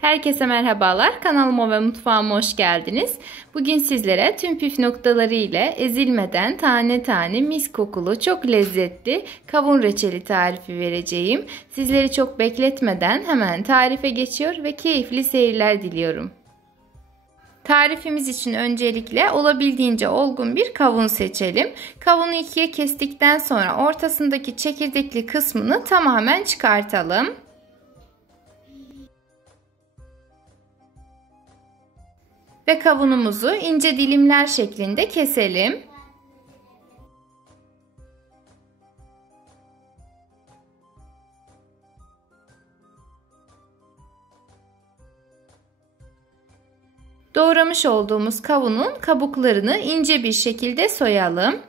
Herkese merhabalar. Kanalıma ve mutfağıma hoş geldiniz. Bugün sizlere tüm püf noktaları ile ezilmeden tane tane mis kokulu, çok lezzetli kavun reçeli tarifi vereceğim. Sizleri çok bekletmeden hemen tarife geçiyor ve keyifli seyirler diliyorum. Tarifimiz için öncelikle olabildiğince olgun bir kavun seçelim. Kavunu ikiye kestikten sonra ortasındaki çekirdekli kısmını tamamen çıkartalım. Ve kavunumuzu ince dilimler şeklinde keselim. Doğramış olduğumuz kavunun kabuklarını ince bir şekilde soyalım.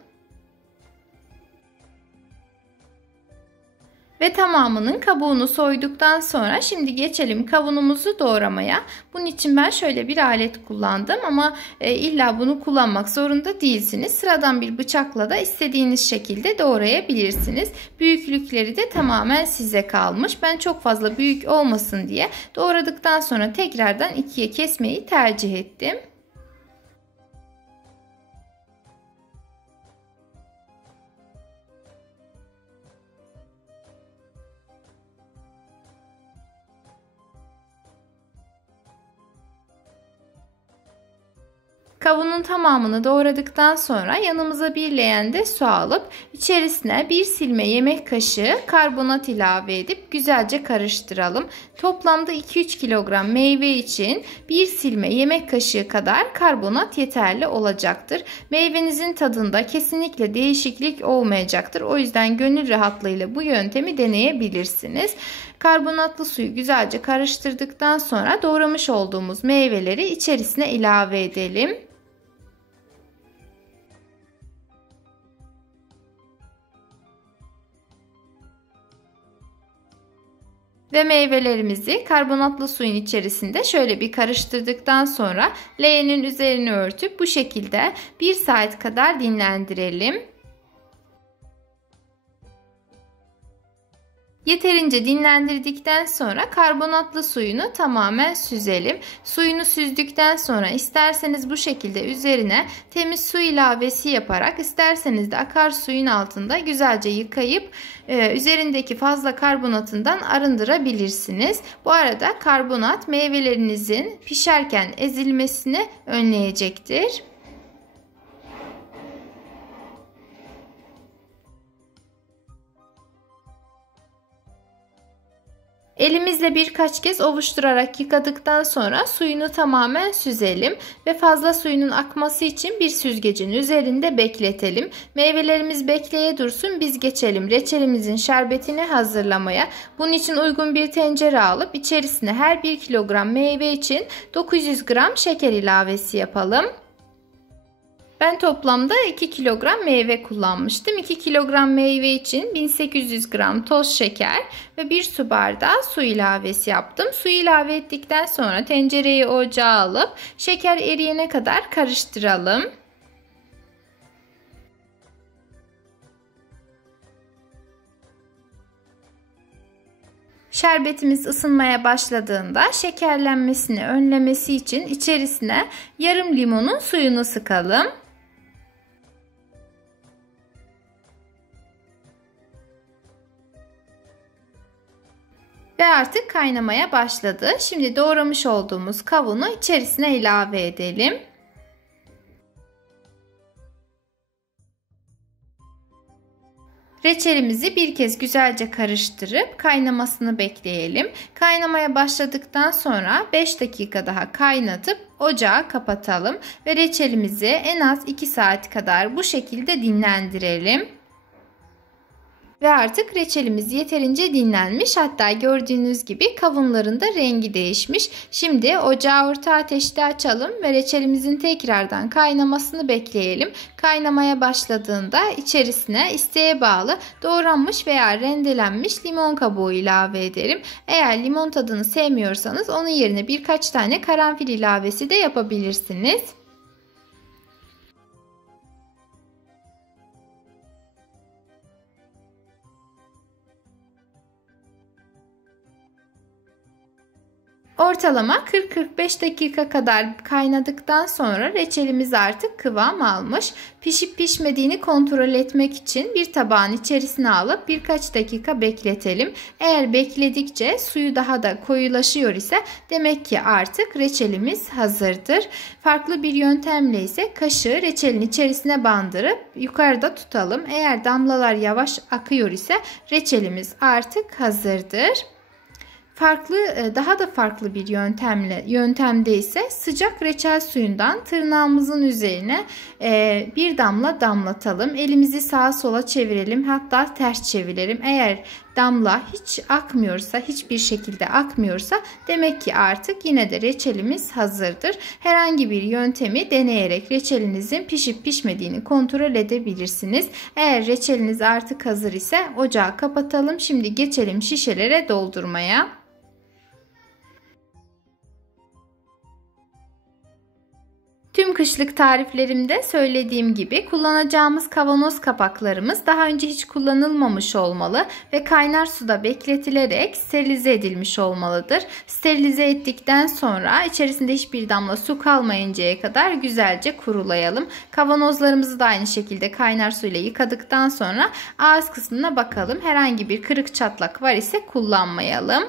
Ve tamamının kabuğunu soyduktan sonra şimdi geçelim kavunumuzu doğramaya. Bunun için ben şöyle bir alet kullandım ama illa bunu kullanmak zorunda değilsiniz. Sıradan bir bıçakla da istediğiniz şekilde doğrayabilirsiniz. Büyüklükleri de tamamen size kalmış. Ben çok fazla büyük olmasın diye doğradıktan sonra tekrardan ikiye kesmeyi tercih ettim. Kavunun tamamını doğradıktan sonra yanımıza bir leğende su alıp içerisine bir silme yemek kaşığı karbonat ilave edip güzelce karıştıralım. Toplamda 2-3 kilogram meyve için bir silme yemek kaşığı kadar karbonat yeterli olacaktır. Meyvenizin tadında kesinlikle değişiklik olmayacaktır. O yüzden gönül rahatlığıyla bu yöntemi deneyebilirsiniz. Karbonatlı suyu güzelce karıştırdıktan sonra doğramış olduğumuz meyveleri içerisine ilave edelim. Ve meyvelerimizi karbonatlı suyun içerisinde şöyle bir karıştırdıktan sonra leğenin üzerini örtüp bu şekilde 1 saat kadar dinlendirelim. Yeterince dinlendirdikten sonra karbonatlı suyunu tamamen süzelim. Suyunu süzdükten sonra isterseniz bu şekilde üzerine temiz su ilavesi yaparak isterseniz de akarsuyun altında güzelce yıkayıp üzerindeki fazla karbonatından arındırabilirsiniz. Bu arada karbonat meyvelerinizin pişerken ezilmesini önleyecektir. Elimizle birkaç kez ovuşturarak yıkadıktan sonra suyunu tamamen süzelim ve fazla suyunun akması için bir süzgecin üzerinde bekletelim. Meyvelerimiz bekleye dursun, biz geçelim reçelimizin şerbetini hazırlamaya. Bunun için uygun bir tencere alıp içerisine her 1 kilogram meyve için 900 gram şeker ilavesi yapalım. Ben toplamda 2 kilogram meyve kullanmıştım. 2 kilogram meyve için 1800 gram toz şeker ve 1 su bardağı su ilavesi yaptım. Suyu ilave ettikten sonra tencereyi ocağa alıp şeker eriyene kadar karıştıralım. Şerbetimiz ısınmaya başladığında şekerlenmesini önlemesi için içerisine yarım limonun suyunu sıkalım. Ve artık kaynamaya başladı. Şimdi doğramış olduğumuz kavunu içerisine ilave edelim. Reçelimizi bir kez güzelce karıştırıp kaynamasını bekleyelim. Kaynamaya başladıktan sonra 5 dakika daha kaynatıp ocağı kapatalım ve reçelimizi en az 2 saat kadar bu şekilde dinlendirelim. Ve artık reçelimiz yeterince dinlenmiş. Hatta gördüğünüz gibi kavunların da rengi değişmiş. Şimdi ocağı orta ateşte açalım ve reçelimizin tekrardan kaynamasını bekleyelim. Kaynamaya başladığında içerisine isteğe bağlı doğranmış veya rendelenmiş limon kabuğu ilave ederim. Eğer limon tadını sevmiyorsanız onun yerine birkaç tane karanfil ilavesi de yapabilirsiniz. Ortalama 40-45 dakika kadar kaynadıktan sonra reçelimiz artık kıvam almış. Pişip pişmediğini kontrol etmek için bir tabağın içerisine alıp birkaç dakika bekletelim. Eğer bekledikçe suyu daha da koyulaşıyor ise demek ki artık reçelimiz hazırdır. Farklı bir yöntemle ise kaşığı reçelin içerisine bandırıp yukarıda tutalım. Eğer damlalar yavaş akıyor ise reçelimiz artık hazırdır. Daha da farklı bir yöntemde ise sıcak reçel suyundan tırnağımızın üzerine bir damla damlatalım. Elimizi sağa sola çevirelim, hatta ters çevirelim. Eğer damla hiç akmıyorsa, hiçbir şekilde akmıyorsa demek ki artık yine de reçelimiz hazırdır. Herhangi bir yöntemi deneyerek reçelinizin pişip pişmediğini kontrol edebilirsiniz. Eğer reçeliniz artık hazır ise ocağı kapatalım. Şimdi geçelim şişelere doldurmaya. Tüm kışlık tariflerimde söylediğim gibi kullanacağımız kavanoz kapaklarımız daha önce hiç kullanılmamış olmalı ve kaynar suda bekletilerek sterilize edilmiş olmalıdır. Sterilize ettikten sonra içerisinde hiçbir damla su kalmayıncaya kadar güzelce kurulayalım. Kavanozlarımızı da aynı şekilde kaynar suyla yıkadıktan sonra ağız kısmına bakalım. Herhangi bir kırık çatlak var ise kullanmayalım.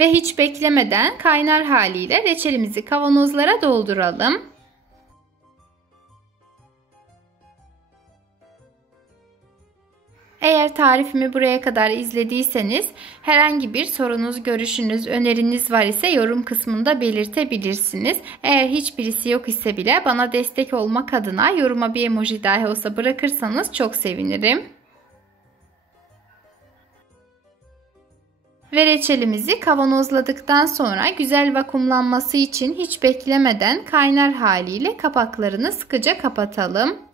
Ve hiç beklemeden kaynar haliyle reçelimizi kavanozlara dolduralım. Eğer tarifimi buraya kadar izlediyseniz herhangi bir sorunuz, görüşünüz, öneriniz var ise yorum kısmında belirtebilirsiniz. Eğer hiçbirisi yok ise bile bana destek olmak adına yoruma bir emoji dahi olsa bırakırsanız çok sevinirim. Ve reçelimizi kavanozladıktan sonra güzel vakumlanması için hiç beklemeden kaynar haliyle kapaklarını sıkıca kapatalım.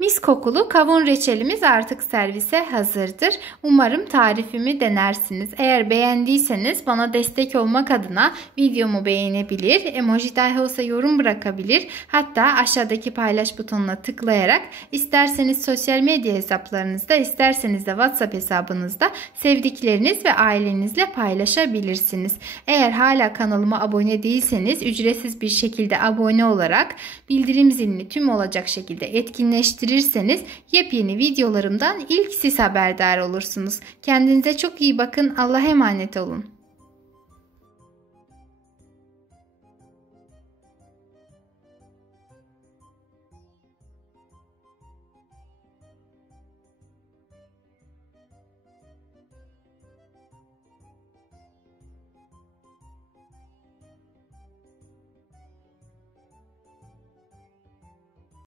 Mis kokulu kavun reçelimiz artık servise hazırdır. Umarım tarifimi denersiniz. Eğer beğendiyseniz bana destek olmak adına videomu beğenebilir, emoji dahi olsa yorum bırakabilir. Hatta aşağıdaki paylaş butonuna tıklayarak isterseniz sosyal medya hesaplarınızda, isterseniz de WhatsApp hesabınızda sevdikleriniz ve ailenizle paylaşabilirsiniz. Eğer hala kanalıma abone değilseniz ücretsiz bir şekilde abone olarak bildirim zilini tüm olacak şekilde etkinleştirirseniz yepyeni videolarımdan ilk siz haberdar olursunuz. Kendinize çok iyi bakın. Allah'a emanet olun.